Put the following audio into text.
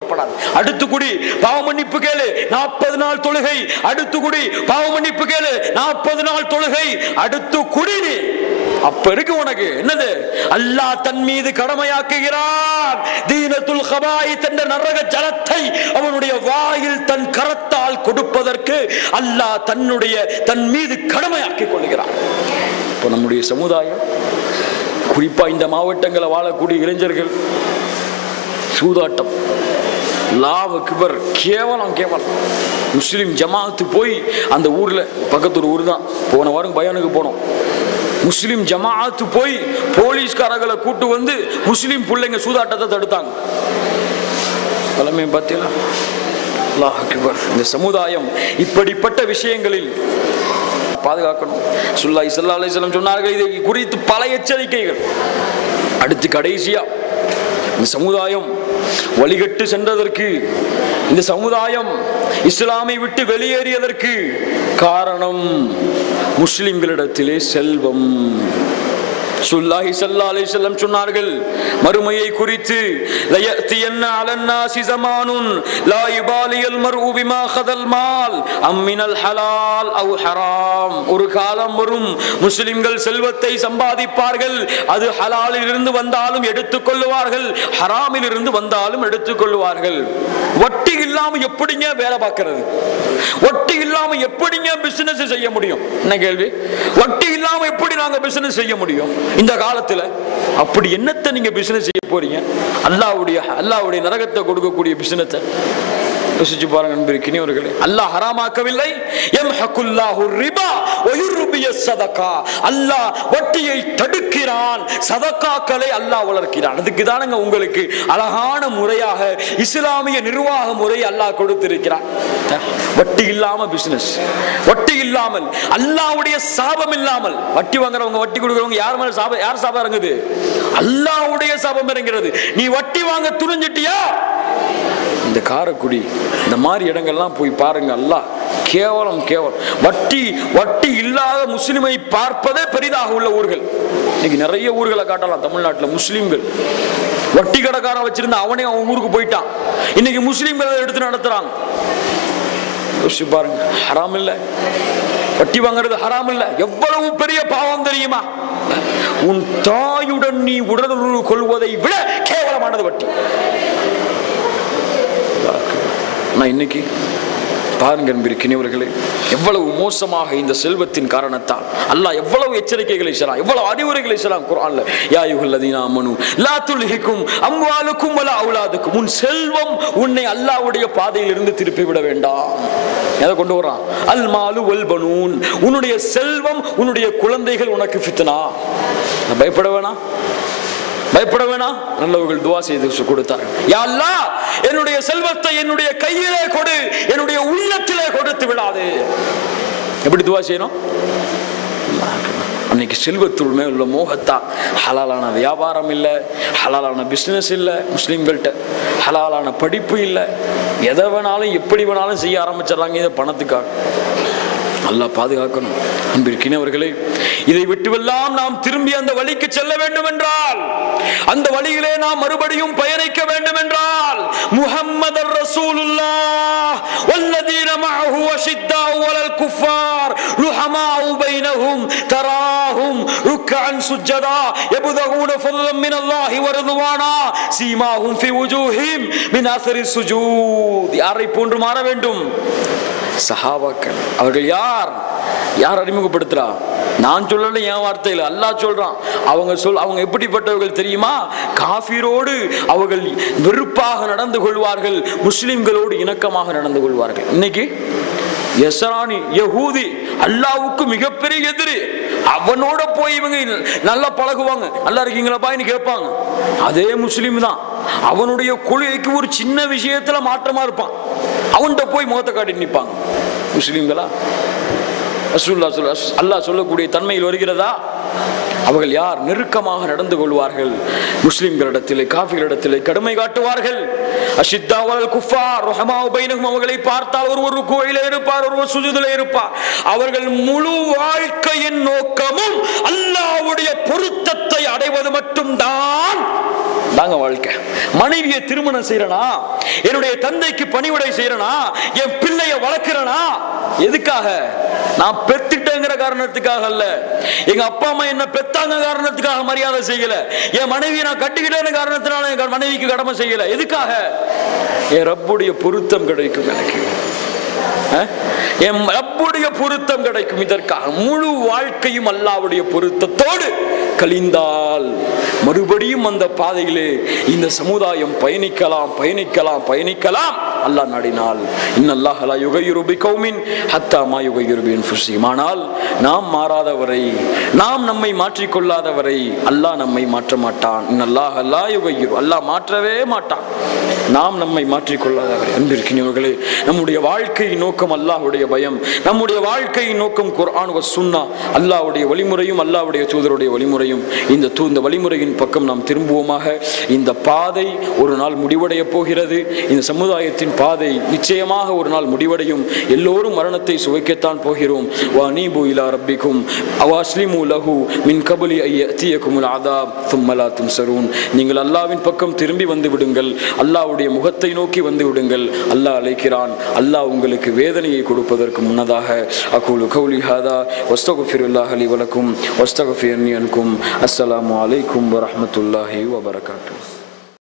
அடுத்து குடி பாவ மன்னிப்பு கேளு 40 நாள் தொழுகை, அடுத்து குடி பாவ மன்னிப்பு கேளு 40 நாள் தொழுகை, அடுத்து குடி. அப்ப இருக்கு உனக்கு என்னது? அல்லாஹ் தன் மீது கடமையாக்குகிறான். தீனத்துல் கபாயித் என்ற நரக ஜலத்தை அவனுடைய வாயில் தன் கரத்தால் கொடுப்பதற்கு அல்லாஹ் தன் மீது கடமையாக்கி கொள்கிறான். இப்போ நம்முடைய சமுதாயம், குறிப்பா இந்த மாவட்டங்களில் வாழக்கூடிய இளைஞர்கள், சூதாட்டம், கேவலம் கேவலம். முஸ்லிம் ஜமாத்து போய் அந்த ஊர்ல, பக்கத்து ஒரு ஊர் தான், போன வாரம் பயானுக்கு போனோம். முஸ்லிம் ஜமாத்து போய் போலீஸ்காரர்களை கூட்டு வந்து முஸ்லிம் பிள்ளைங்க சூதாட்டத்தை தடுத்தாங்க. தலைமையை பார்த்தீங்களா? அல்லாஹ் அக்பர். இந்த சமுதாயம் இப்படிப்பட்ட விஷயங்களில் பாதுகாக்கணும். ஸல்லல்லாஹு அலைஹி வஸல்லம் சொன்னார்கள், இதை குறித்து பல எச்சரிக்கைகள். அடுத்து கடைசியா, இந்த சமுதாயம் வழிகட்டு சென்றதற்கு, இந்த சமுதாயம் இஸ்லாமை விட்டு வெளியேறியதற்கு காரணம் முஸ்லிம்களிடத்திலே செல்வம். ஸல்லல்லாஹு அலைஹி வஸல்லம் சொன்னார்கள், மறுமையை குறித்து லயத்தியன்ன அலன்னாஸி ஸமானுன் லா யுபாலியல் மர்உ பிமா கதல் மால் அம் மினல் ஹலால் அவ் ஹராம். ஒரு காலம் வரும், முஸ்லிம்கள் செல்வத்தை சம்பாதிப்பார்கள், அது ஹலாலில் இருந்து வந்தாலும் எடுத்துக்கொள்வார்கள், ஹராமில் இருந்து வந்தாலும் எடுத்துக்கொள்வார்கள். வட்டி இல்லாம எப்படிங்க வேலை பார்க்கிறது? வட்டி இல்லாம எப்படிங்க பிசினஸ் செய்ய முடியும்? என்ன கேள்வி? வட்டி இல்லாம எப்படி நாங்க பிசினஸ் செய்ய முடியும் இந்த காலத்துல? அப்படி என்னத்தை நீங்க பிசினஸ் செய்ய போறீங்க? அல்லாஹ்வுடைய நரகத்தை கொடுக்கக்கூடிய பிசினஸ் யோசிச்சு பாருங்க நண்பர்களே. அல்லாஹ் ஹராமாக்கவில்லை. யம்ஹகுல்லாஹு ரிபா வ யுர்பியஸ் ஸதகா. அல்லாஹ் வட்டியை தடுக்கிறான், சதகாக்களை அல்லாஹ் வளர்க்கிறான். அதுக்கு தானங்க உங்களுக்கு அழகான முறையாக இஸ்லாமிய நிர்வாக முறை அல்லாஹ் கொடுத்திருக்கிறான். வட்டி இல்லாம பிசினஸ், வட்டி இல்லாமல், அல்லாஹ்வுடைய சாபம் இல்லாமல். வட்டி வாங்குறவங்க, வட்டி கொடுக்கிறவங்க யார் மேல சாபம்? யார் சாபம் இறங்குது? அல்லாஹ்வுடைய சாபம் இறங்குறது. நீ வட்டி வாங்க துணிஞ்சிட்டியா? இந்த காரைக்குடி இந்த மாதிரி இடங்கள்லாம் போய் பாருங்க. அல்லாஹ் கேவலம் கேவலம். வட்டி இல்லாத முஸ்லிமை பார்ப்பதே பெரிதாக உள்ள ஊர்கள். இன்னைக்கு நிறைய ஊர்களை காட்டலாம் தமிழ்நாட்டில். முஸ்லிம்கள் வட்டி கடைக்காரன் வச்சிருந்த அவனே அவன் ஊருக்கு போயிட்டான். இன்னைக்கு முஸ்லிம்கள் எடுத்து நடத்துறாங்க. யோசிச்சு பாருங்க. ஹராம் இல்ல? வட்டி வாங்குறது ஹராம் இல்ல? எவ்வளவு பெரிய பாவம் தெரியுமா? உன் தாயுடன் நீ உடலுறவு கொள்வதை விட கேவலமானது வட்டி. இன்னைக்கு பாருங்க அன்பிற்கினியவர்களே, எவ்வளவு மோசமாக இந்த செல்வத்தின் காரணத்தால் அல்லாஹ் எவ்வளவு எச்சரிக்கைகளை செய்யலாம், எவ்வளவு அறிவுரைகளை செய்யலாம் குர்ஆன்ல. யா அய்யுஹல்லதீன ஆமனூ லா துல்ஹிகும் அம்வாலுக்கும் வலா அவுலாதுக்கும். உன் செல்வம் உன்னை அல்லாஹ்வுடைய பாதையில் இருந்து திருப்பி விட வேண்டாம். எதை கொண்டு வரான்? அல் மாலு வல் பனூன். உன்னுடைய செல்வம், உன்னுடைய குழந்தைகள் உனக்கு ஃபித்னா. பயப்பட வேணாம், பயப்பட வேணாம். நல்லவர்கள் துஆ செய்து கொடுத்தார்கள், யா அல்லாஹ் என்னுடைய செல்வத்தை என்னுடைய கையிலே கொடு, என்னுடைய உள்ளத்திலே கொடுத்து விடாதே. எப்படி துஆ செய்யணும்? அன்னைக்கு செல்வத்துள் மேல் உள்ள மோகத்தா ஹலாலான வியாபாரம் இல்லை, ஹலாலான பிஸ்னஸ் இல்லை, முஸ்லீம்கள்ட்ட ஹலாலான படிப்பு இல்லை, எதை வேணாலும் எப்படி வேணாலும் செய்ய ஆரம்பிச்சிடறாங்க இந்த பணத்துக்காக. அல்லாஹ் பாதுகாக்கணும். அன்பிற்கினவர்களே, இதை விட்டுவெல்லாம் நாம் திரும்பி அந்த வழிக்கு செல்ல வேண்டும் என்றால், அந்த வழியிலே நாம் மறுபடியும் பயணிக்க வேண்டும் என்றால், முஹம்மதர் ரசூலுல்லாஹ் வல்லதீன மஅஹு அஷித்தாஉ அலல் குஃபார் ருஹமாஉ பைனஹும் தராஹும் ருக்அன் சுஜ்ஜதா யப்தகூன ஃபضلا மின் அல்லாஹி வ ரிضவானா சீமாஹும் ஃபீ வுஜூஹிஹிம் மின் அஸரி சுஜூத். யாரை போன்று மாற வேண்டும்? சஹாபாக்கள். அவர்கள் யார் அறிமுகப்படுத்துறா? நான் சொல்லல, என் வார்த்தையில் அல்லாஹ் சொல்றான். அவங்க எப்படிப்பட்டவர்கள் தெரியுமா? காஃபிரோடு அவர்கள் வெறுப்பாக நடந்து கொள்வார்கள், முஸ்லிம்களோடு இணக்கமாக நடந்து கொள்வார்கள். இன்னைக்கு யஸ்ரானி யஹூதி அல்லாஹ்வுக்கு மிகப்பெரிய எதிரி. அவனோட போய் இவங்க நல்லா பழகுவாங்க, நல்லா இருக்கீங்களா பாய்னு கேட்பாங்க. அதே முஸ்லீம் தான் அவனுடைய கொள்கைக்கு ஒரு சின்ன விஷயத்துல மாற்றமா இருப்பான், அவன்கிட்ட போய் முகத்தை காட்டி நிற்பாங்க. முஸ்லீம்களா? அல்லாஹ் சொல்லக்கூடிய தன்மையில் வருகிறதா? அவர்கள் யார்? நெருக்கமாக நடந்து கொள்வார்கள், முஸ்லிம்களிடத்திலே காஃபிர்களிடத்திலே கடுமை காட்டுவார்கள். அஷித்தா வலல் குஃபார் ரஹமாஉ பைனஹும். அவர்களை பார்த்தால் ஒருவர் ருக்குயிலே இருப்பார், ஒருவர் சுஜூதிலே இருப்பார். அவர்கள் முழு வாழ்க்கையின் நோக்கமும் அல்லாஹ்வுடைய பொருத்தத்தை அடைவது மட்டும்தான். தாங்க வாழ்க்கை. மனைவியை திருமணம் செய்யறனா, என்னுடைய தந்தைக்கு பணிவிடை செய்யறனா, என் பிள்ளைய வளர்க்கிறனா, எதுக்காக? நான் பெத்துட்டேங்கிற காரணத்துக்காக அல்ல, எங்க அப்பா அம்மா என்ன பெத்தாங்க காரணத்துக்காக மரியாதை செய்யல, என் மனைவியை நான் கட்டிக்கிட்டேன்னு காரணத்தினால என் மனைவிக்கு கடமை செய்யல. எதுக்காக? என் ரப்புடைய பொருத்தம் கிடைக்கும், எனக்கு என் ரப்புடைய பொருத்தம் கிடைக்கும். இதற்காக முழு வாழ்க்கையும் அல்லாஹ்வுடைய பொருத்தத்தோடு கழிந்தால் மறுபடியும் அந்த பாதையிலே இந்த சமுதாயம் பயணிக்கலாம் பயணிக்கலாம் பயணிக்கலாம். அல்லாஹ் நாடினால் இன்னல்லாஹ் லா யுகையிரு பிகௌமின் ஹத்தா மா யுகையிரு பிஅன்ஃபுஸிஹிம். ஆனால் நாம் மாறாதவரை, நாம் நம்மை மாற்றிக்கொள்ளாதவரை அல்லாஹ் நம்மை மாற்ற மாட்டான். இன்னல்லாஹ் லா யுகையிரு, அல்லாஹ் மாற்றவே மாட்டான், நாம் நம்மை மாற்றிக்கொள்ளாதவரை. அன்பிற்கினியவர்களே, நம்முடைய வாழ்க்கையின் நோக்கம் அல்லாஹ்வுடைய பயம், நம்முடைய வாழ்க்கையின் நோக்கம் குர்ஆன் வ சுன்னா, அல்லாஹ்வுடைய வழிமுறையும் அல்லாஹ்வுடைய தூதருடைய வழிமுறையும். இந்த வழிமுறையின் பக்கம் நாம் திரும்புவோமாக. இந்த பாதை ஒரு நாள் முடிவடைய போகிறது. இந்த சமுதாயத்தின் பாதை நிச்சயமாக ஒரு நாள் முடிவடையும். எல்லோரும் மரணத்தை சுவைக்கத்தான் போகிறோம். வஅனீபு இலா ரப்பிக்கும் அவஸ்லிமு லஹு மின் கப்லி அய்யதியகுமுல் அஸாப் ثم லா துன்சரூன். நீங்கள் அல்லாஹ்வின் பக்கம் திரும்பி வந்து விடுங்கள், அல்லாஹ்வுடைய முகத்தை நோக்கி வந்து விடுங்கள். அல்லாஹ் அழைக்கிறான். அல்லாஹ் உங்களுக்கு வேதனையை கொடுப்பதற்கு முன்னதாக அகூலு கௌலி ஹாதா வஸ்தக்ஃபிருல்லாஹ லி வலக்கும் வஸ்தக்ஃபிர்னி அன்கும். அஸ்ஸலாமு அலைக்கும் வரஹ்மத்துல்லாஹி வபரகாத்துஹு.